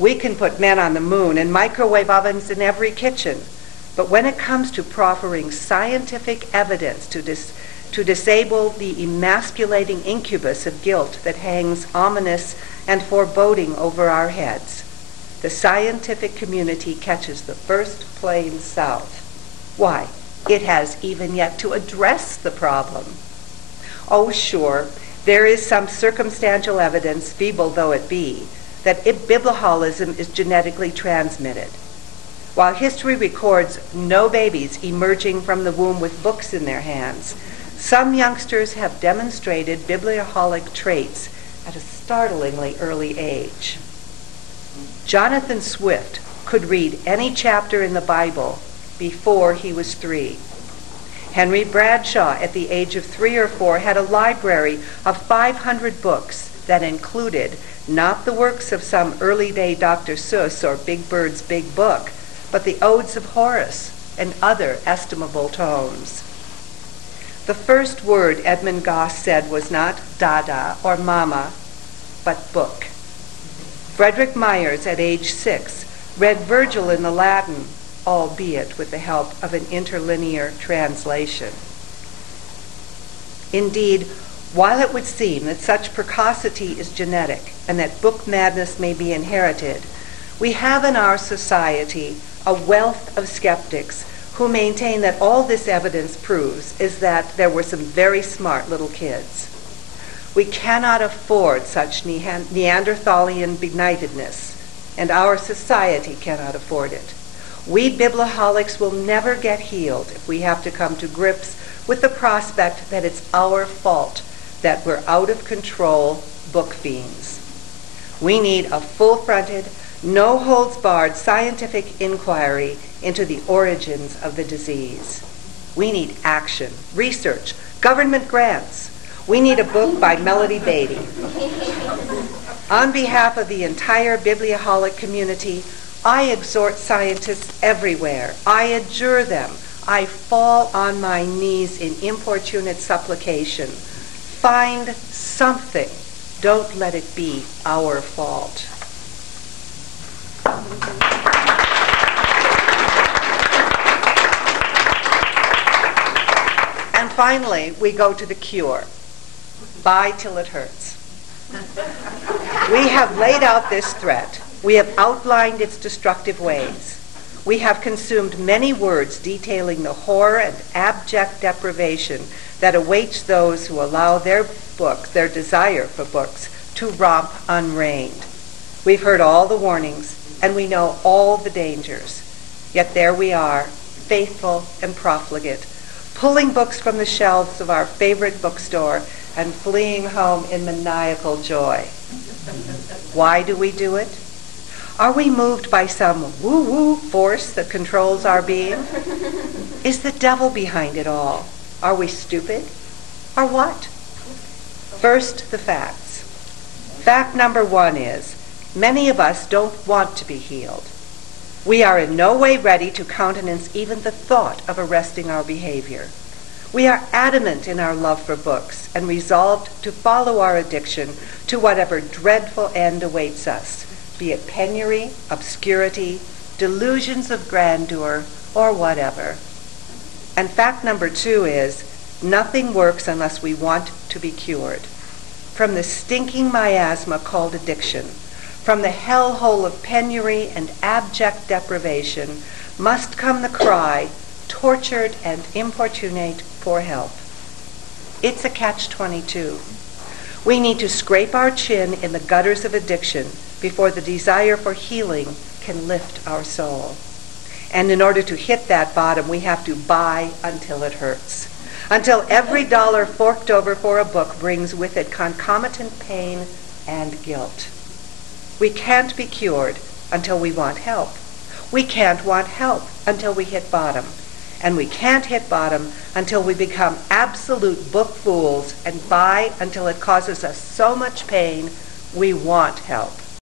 We can put men on the moon and microwave ovens in every kitchen. But when it comes to proffering scientific evidence to disable the emasculating incubus of guilt that hangs ominous and foreboding over our heads, the scientific community catches the first plane south. Why? It has even yet to address the problem. Oh, sure, there is some circumstantial evidence, feeble though it be, that biblioholism is genetically transmitted. While history records no babies emerging from the womb with books in their hands, some youngsters have demonstrated biblioholic traits at a startlingly early age. Jonathan Swift could read any chapter in the Bible before he was 3. Henry Bradshaw, at the age of 3 or 4, had a library of 500 books that included not the works of some early-day Dr. Seuss or Big Bird's Big Book, but the Odes of Horace and other estimable tomes. The first word Edmund Goss said was not dada or mama, but book. Frederick Myers, at age 6, read Virgil in the Latin, albeit with the help of an interlinear translation. Indeed, while it would seem that such precocity is genetic and that book madness may be inherited, we have in our society a wealth of skeptics who maintain that all this evidence proves is that there were some very smart little kids. We cannot afford such Neanderthalian benightedness, and our society cannot afford it. We biblioholics will never get healed if we have to come to grips with the prospect that it's our fault that we're out of control book fiends. We need a full-fronted, no-holds-barred scientific inquiry into the origins of the disease. We need action, research, government grants. We need a book by Melody Beatty. On behalf of the entire biblioholic community, I exhort scientists everywhere. I adjure them. I fall on my knees in importunate supplication. Find something. Don't let it be our fault. And finally, we go to the cure. Buy till it hurts. We have laid out this threat. We have outlined its destructive ways. We have consumed many words detailing the horror and abject deprivation that awaits those who allow their desire for books, to romp unreined. We've heard all the warnings, and we know all the dangers. Yet there we are, faithful and profligate, pulling books from the shelves of our favorite bookstore and fleeing home in maniacal joy. Why do we do it? Are we moved by some woo-woo force that controls our being? Is the devil behind it all? Are we stupid? Or what? First, the facts. Fact number 1 is, many of us don't want to be healed. We are in no way ready to countenance even the thought of arresting our behavior. We are adamant in our love for books and resolved to follow our addiction to whatever dreadful end awaits us, be it penury, obscurity, delusions of grandeur, or whatever. And fact number 2 is, nothing works unless we want to be cured. From the stinking miasma called addiction, from the hellhole of penury and abject deprivation, must come the cry, tortured and importunate, for help. It's a catch-22. We need to scrape our chin in the gutters of addiction before the desire for healing can lift our soul. And in order to hit that bottom, we have to buy until it hurts, until every dollar forked over for a book brings with it concomitant pain and guilt. We can't be cured until we want help. We can't want help until we hit bottom. And we can't hit bottom until we become absolute book fools and buy until it causes us so much pain we want help.